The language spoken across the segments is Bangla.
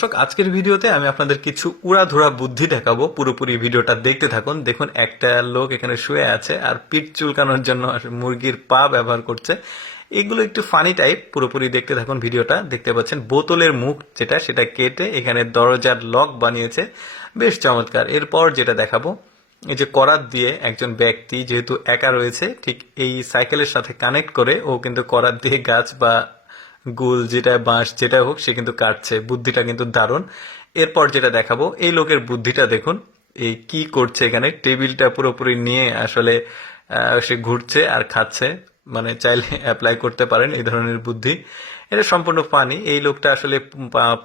দর্শক, আজকের ভিডিওতে আমি আপনাদের কিছু উড়াধুরা বুদ্ধি দেখাবো। পুরোপুরি ভিডিওটা দেখতে থাকুন। দেখুন, একটা লোক এখানে শুয়ে আছে আর পিঠ চুলকানোর জন্য মুরগির পা ব্যবহার করছে। এগুলো একটু ফানি টাইপ পুরোপুরি দেখতে থাকুন ভিডিওটা। দেখতে পাচ্ছেন, বোতলের মুখ যেটা, সেটা কেটে এখানে দরজার লক বানিয়েছে। বেশ চমৎকার। এরপর যেটা দেখাবো, এই যে করাত দিয়ে একজন ব্যক্তি যেহেতু একা রয়েছে, ঠিক এই সাইকেলের সাথে কানেক্ট করে ও কিন্তু করাত দিয়ে গাছ বা গুল যেটা বাঁশ যেটা হোক, সে কিন্তু কাটছে। বুদ্ধিটা কিন্তু দারুণ। এরপর যেটা দেখাবো, এই লোকের বুদ্ধিটা দেখুন এই কি করছে এখানে? টেবিলটা পুরোপুরি নিয়ে আসলে সে ঘুরছে আর খাচ্ছে। মানে চাইলে অ্যাপ্লাই করতে পারেন এই ধরনের বুদ্ধি। এটা সম্পূর্ণ পানি এই লোকটা আসলে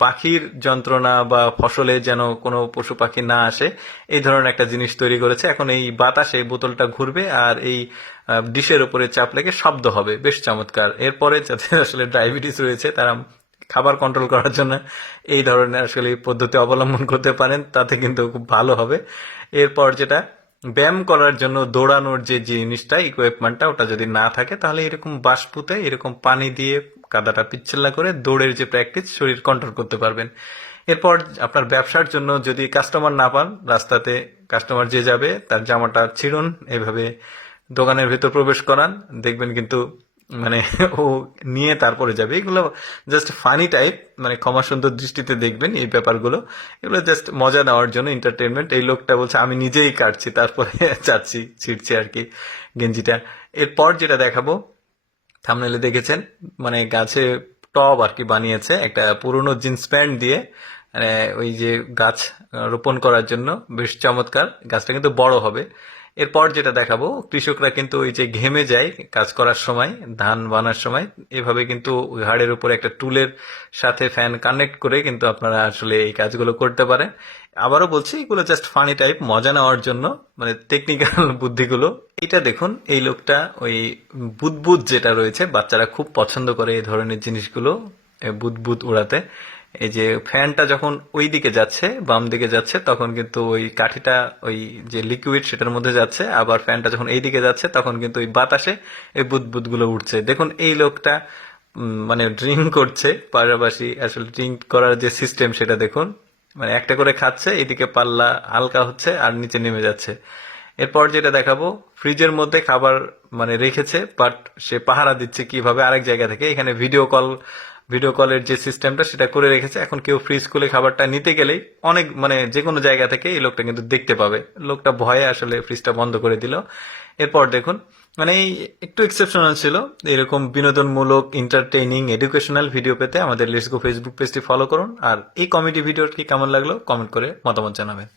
পাখির যন্ত্রণা বা ফসলে যেন কোনো পশু পাখি না আসে, এই ধরনের একটা জিনিস তৈরি করেছে। এখন এই বাতাসে বোতলটা ঘুরবে আর এই ডিশের উপরে চাপ লেগে শব্দ হবে। বেশ চমৎকার। এরপরে যাতে আসলে ডায়াবেটিস রয়েছে, তারা খাবার কন্ট্রোল করার জন্য এই ধরনের আসলে পদ্ধতি অবলম্বন করতে পারেন। তাতে কিন্তু খুব ভালো হবে। এরপর যেটা ব্যায়াম করার জন্য দৌড়ানোর যে জিনিসটা ইকুইপমেন্টটা ওটা যদি না থাকে, তাহলে এরকম বাঁশ পুঁতে এরকম পানি দিয়ে কাদাটা পিচ্ছিল্লা করে দৌড়ের যে প্র্যাকটিস শরীর কন্ট্রোল করতে পারবেন। এরপর আপনার ব্যবসার জন্য যদি কাস্টমার না পান, রাস্তাতে কাস্টমার যে যাবে, তার জামাটা ছিঁড়ুন, এভাবে দোকানের ভেতর প্রবেশ করান। দেখবেন কিন্তু মানে ও নিয়ে তারপরে যাবে। এগুলো জাস্ট ফানি টাইপ মানে ক্ষমা সুন্দর দৃষ্টিতে দেখবেন এই ব্যাপারগুলো। এগুলো জাস্ট মজা নেওয়ার জন্য এন্টারটেনমেন্ট এই লোকটা বলছে, আমি নিজেই কাটছি, তারপরে যাচ্ছি ছিটছি আর কি গেঞ্জিটা। এরপর যেটা দেখাবো থামনেলে দেখেছেন মানে গাছে টব আর কি বানিয়েছে, একটা পুরনো জিন্স প্যান্ট দিয়ে মানে ওই যে গাছ রোপণ করার জন্য, বেশ চমৎকার। গাছটা কিন্তু বড় হবে। এরপর যেটা দেখাবো, কৃষকরা কিন্তু ওই যে ঘেমে যায় কাজ করার সময়, ধান বানার সময়, এভাবে কিন্তু হাড়ের উপরে একটা টুলের সাথে ফ্যান কানেক্ট করে কিন্তু আপনারা আসলে এই কাজগুলো করতে পারেন। আবারও বলছি, এগুলো জাস্ট ফানি টাইপ মজা নেওয়ার জন্য মানে টেকনিক্যাল বুদ্ধিগুলো। এটা দেখুন, এই লোকটা ওই বুদবুদ যেটা রয়েছে, বাচ্চারা খুব পছন্দ করে এই ধরনের জিনিসগুলো। বুদবুদ উড়াতে। এই যে ফ্যানটা যখন ওই দিকে যাচ্ছে, বাম দিকে যাচ্ছে, তখন কিন্তু ওই কাঠিটা, ওই যে লিকুইড সেটার মধ্যে যাচ্ছে। আবার ফ্যানটা যখন এই দিকে যাচ্ছে, তখন কিন্তু ওই বাতাসে এই বুদবুদগুলো উঠছে দেখুন, এই লোকটা মানে ড্রিঙ্ক করছে, পাশাপাশি আসলে ড্রিঙ্ক করার যে সিস্টেম সেটা দেখুন মানে একটা করে খাচ্ছে, এদিকে পাল্লা হালকা হচ্ছে আর নিচে নেমে যাচ্ছে। এরপর যেটা দেখাবো, ফ্রিজের মধ্যে খাবার মানে রেখেছে বাট সে পাহারা দিচ্ছে কীভাবে আরেক জায়গা থেকে। এখানে ভিডিও কল ভিডিও কলের যে সিস্টেমটা সেটা করে রেখেছে। এখন কেউ ফ্রিজ খুলে খাবারটা নিতে গেলেই অনেক মানে যে কোনো জায়গা থেকে এই লোকটা কিন্তু দেখতে পাবে। লোকটা ভয়ে আসলে ফ্রিজটা বন্ধ করে দিল। এরপর দেখুন মানে একটু এক্সেপশনাল ছিল। এরকম বিনোদনমূলক এন্টারটেইনিং এডুকেশনাল ভিডিও পেতে আমাদের লেটস ফেসবুক পেজটি ফলো করুন। আর এই কমেডি ভিডিওটি কেমন লাগল? কমেন্ট করে মতামত জানাবেন।